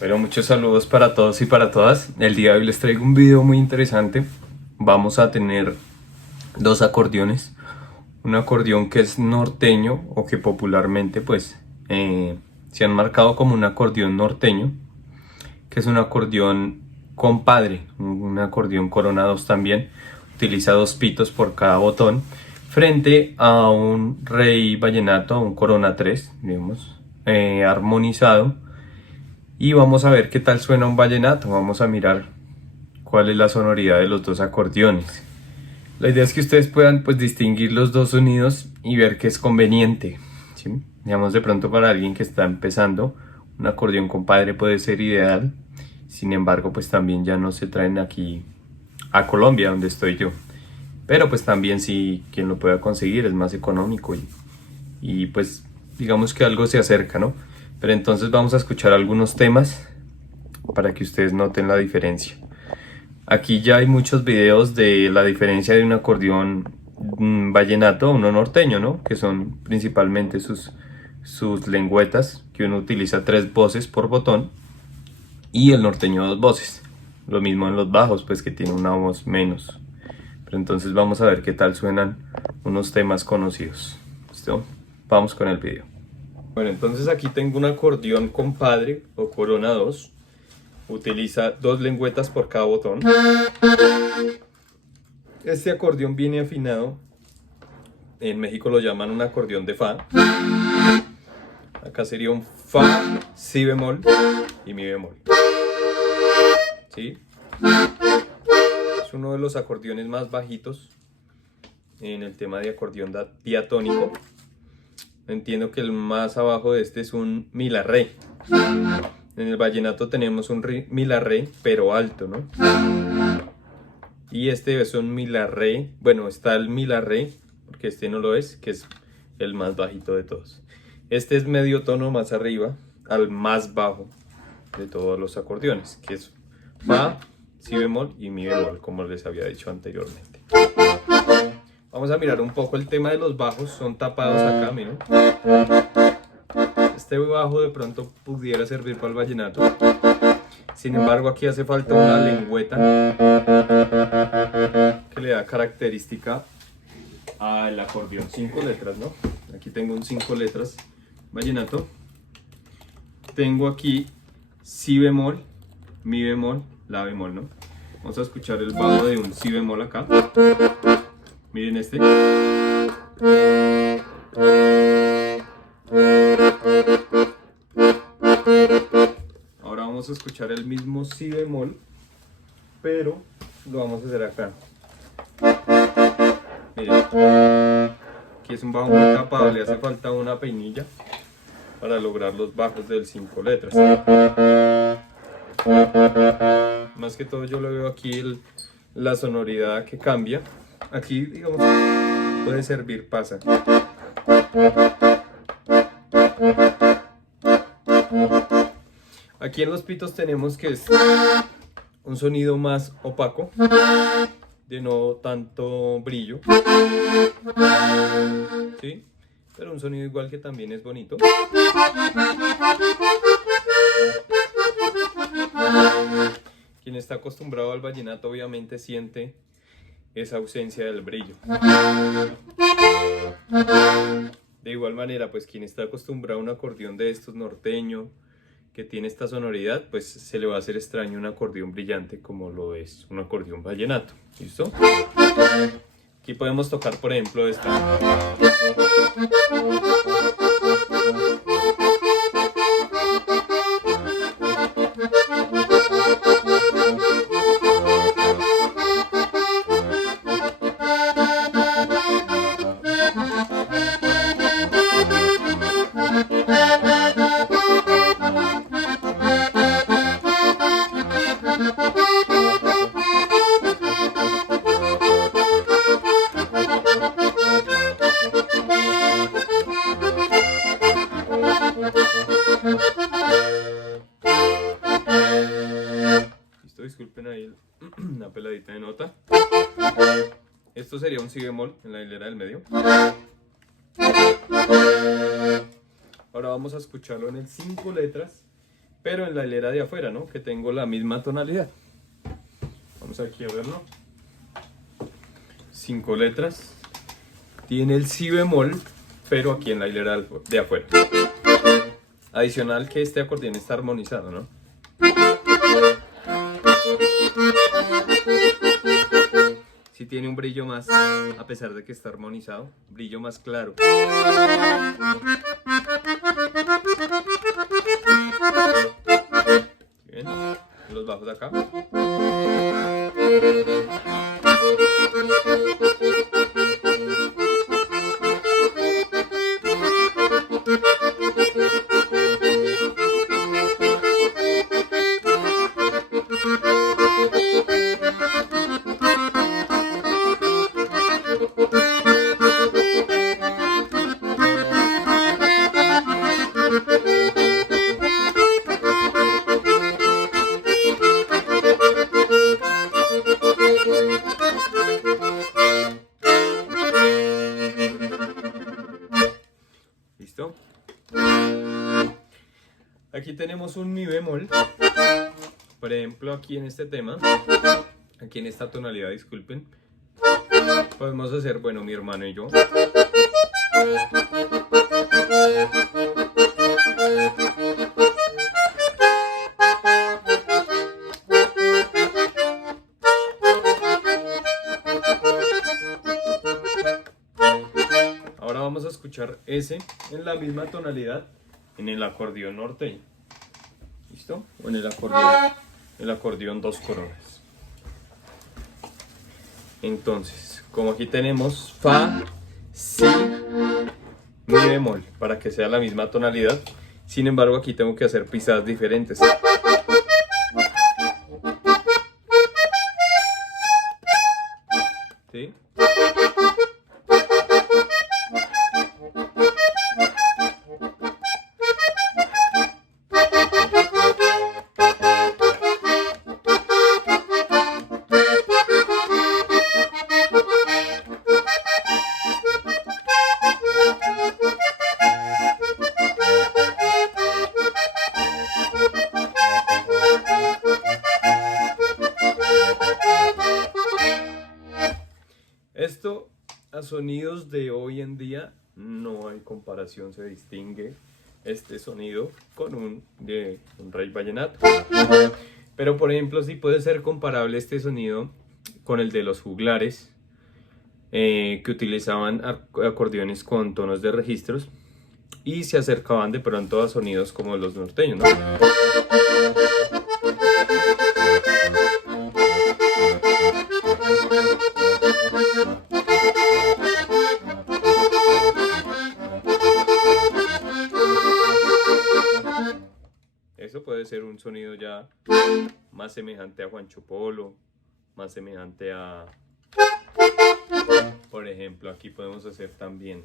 Pero muchos saludos para todos y para todas. El día de hoy les traigo un video muy interesante. Vamos a tener dos acordeones. Un acordeón que es norteño o que popularmente se han marcado como un acordeón norteño, que es un acordeón compadre, un acordeón Corona 2 también. Utiliza dos pitos por cada botón, frente a un Rey Vallenato, un Corona 3, digamos, armonizado. Y vamos a ver qué tal suena un vallenato. Vamos a mirar cuál es la sonoridad de los dos acordeones. La idea es que ustedes puedan distinguir los dos sonidos y ver qué es conveniente, ¿sí? Digamos, de pronto para alguien que está empezando, un acordeón compadre puede ser ideal. Sin embargo, pues también ya no se traen aquí a Colombia, donde estoy yo. Pero pues también si quien lo pueda conseguir es más económico y pues digamos que algo se acerca, ¿no? Pero entonces vamos a escuchar algunos temas para que ustedes noten la diferencia. Aquí ya hay muchos videos de la diferencia de un acordeón vallenato a uno norteño, ¿no? Que son principalmente sus lengüetas, que uno utiliza 3 voces por botón, y el norteño 2 voces. Lo mismo en los bajos, pues que tiene una voz menos. Pero entonces vamos a ver qué tal suenan unos temas conocidos. ¿Listo? Vamos con el video. Bueno, entonces aquí tengo un acordeón compadre o Corona 2. Utiliza 2 lengüetas por cada botón. Este acordeón viene afinado. En México lo llaman un acordeón de fa. Acá sería un fa, si bemol y mi bemol. ¿Sí? Es uno de los acordeones más bajitos en el tema de acordeón diatónico. Entiendo que el más abajo de este es un mi la re. En el vallenato tenemos un mi la re, pero alto, ¿no? Y este es un mi la re. Bueno, está el mi la re, porque este no lo es, que es el más bajito de todos. Este es medio tono más arriba, al más bajo de todos los acordeones, que es fa, si bemol y mi bemol, como les había dicho anteriormente. Vamos a mirar un poco el tema de los bajos. Son tapados acá, miren. Este bajo de pronto pudiera servir para el vallenato. Sin embargo, aquí hace falta una lengüeta que le da característica al acordeón. 5 letras, ¿no? Aquí tengo un 5 letras vallenato. Tengo aquí si bemol, mi bemol, la bemol, ¿no? Vamos a escuchar el bajo de un si bemol acá. Miren este. Ahora vamos a escuchar el mismo si bemol, pero lo vamos a hacer acá. Miren. Aquí es un bajo muy tapado, le hace falta una peinilla para lograr los bajos del 5 letras. Más que todo yo lo veo aquí la sonoridad que cambia. Aquí, digamos, puede servir pasa. Aquí en los pitos tenemos que es un sonido más opaco, de no tanto brillo, ¿sí? Pero un sonido igual que también es bonito. Quien está acostumbrado al vallenato obviamente siente esa ausencia del brillo. De igual manera, pues quien está acostumbrado a un acordeón de estos norteño, que tiene esta sonoridad, pues se le va a hacer extraño un acordeón brillante como lo es un acordeón vallenato. ¿Listo? Aquí podemos tocar, por ejemplo, esta. Listo, disculpen ahí una peladita de nota. Esto sería un si bemol en la hilera del medio. Ahora vamos a escucharlo en el 5 letras, pero en la hilera de afuera, ¿no? Que tengo la misma tonalidad. Vamos aquí a verlo. 5 letras. Tiene el si bemol, pero aquí en la hilera de afuera. Adicional que este acordeón está armonizado, ¿no? Sí tiene un brillo más, a pesar de que está armonizado, brillo más claro. Bien, los bajos de acá. ¿Listo? Aquí tenemos un mi bemol. Por ejemplo, aquí en este tema, aquí en esta tonalidad, disculpen, podemos hacer, bueno, mi hermano y yo. Ahora vamos a escuchar ese en la misma tonalidad en el acordeón norteño. ¿Listo? O en el acordeón 2 coronas. Entonces, como aquí tenemos fa, si, mi bemol, para que sea la misma tonalidad. Sin embargo, aquí tengo que hacer pisadas diferentes. ¿Sí? Esto a sonidos de hoy en día no hay comparación, se distingue este sonido con un rey vallenato. Pero por ejemplo sí puede ser comparable este sonido con el de los juglares que utilizaban acordeones con tonos de registros y se acercaban de pronto a sonidos como los norteños, ¿no? Eso puede ser un sonido ya más semejante a Juancho Polo, más semejante a, por ejemplo, aquí podemos hacer también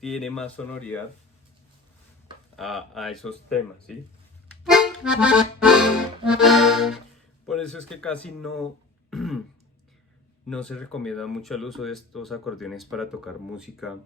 tiene más sonoridad a esos temas, ¿sí? Por eso es que casi no se recomienda mucho el uso de estos acordeones para tocar música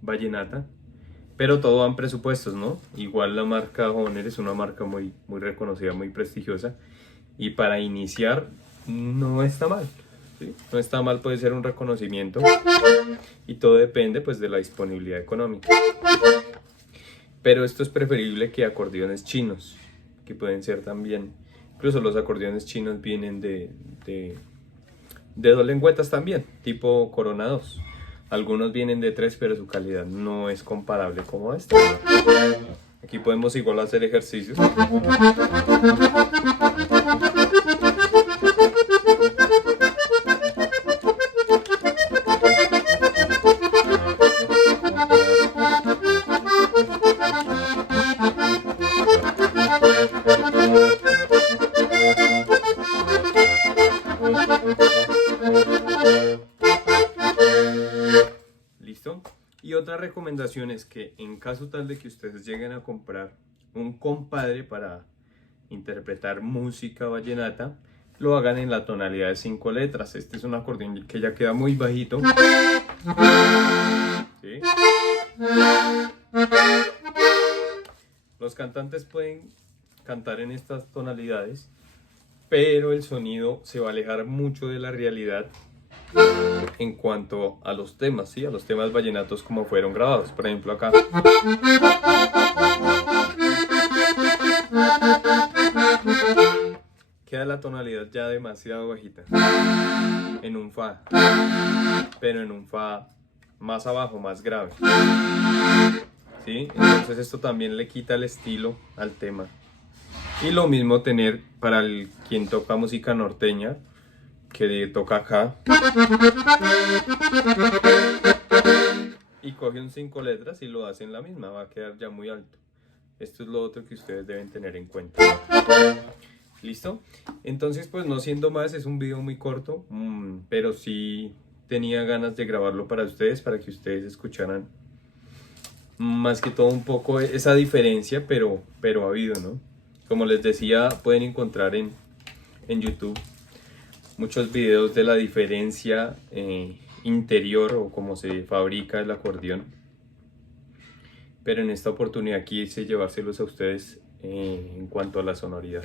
vallenata, pero todo van presupuestos, ¿no? Igual la marca Hohner es una marca muy reconocida, muy prestigiosa, y para iniciar no está mal, ¿sí? No está mal, puede ser un reconocimiento, y todo depende pues de la disponibilidad económica. Pero esto es preferible que acordeones chinos, que pueden ser también, incluso los acordeones chinos vienen de 2 lengüetas también, tipo Corona 2. Algunos vienen de 3, pero su calidad no es comparable como esta. Aquí podemos igual hacer ejercicios. Y otra recomendación es que en caso tal de que ustedes lleguen a comprar un compadre para interpretar música vallenata, lo hagan en la tonalidad de 5 letras. Este es un acordeón que ya queda muy bajito. ¿Sí? Los cantantes pueden cantar en estas tonalidades, pero el sonido se va a alejar mucho de la realidad en cuanto a los temas, ¿sí? A los temas vallenatos como fueron grabados. Por ejemplo, acá queda la tonalidad ya demasiado bajita en un fa, pero en un fa más abajo, más grave, ¿sí? Entonces esto también le quita el estilo al tema. Y lo mismo tener para quien toca música norteña, que toca acá y coge un 5 letras y lo hace en la misma, va a quedar ya muy alto. Esto es lo otro que ustedes deben tener en cuenta. ¿Listo? Entonces, pues no siendo más, es un video muy corto, pero sí tenía ganas de grabarlo para ustedes, para que ustedes escucharan más que todo un poco esa diferencia, pero ha habido, ¿no? Como les decía, pueden encontrar en YouTube muchos videos de la diferencia interior o cómo se fabrica el acordeón, pero en esta oportunidad quise llevárselos a ustedes en cuanto a la sonoridad.